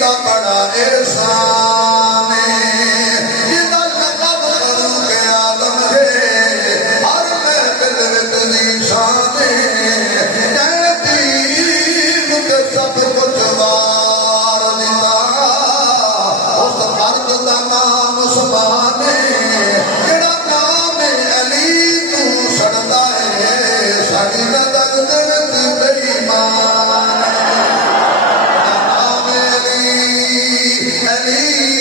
دا بڑا احسان ہے جدا لقب خلق عالم ہے ہر محفل وچ ذیشان ہے جے دین تے سب کچھ وار دیتا اس مرد دا نام عثمان ہے جڑا نام علی تو سڑدا ہے ساڈی نظر دے وچ بے ایمان علی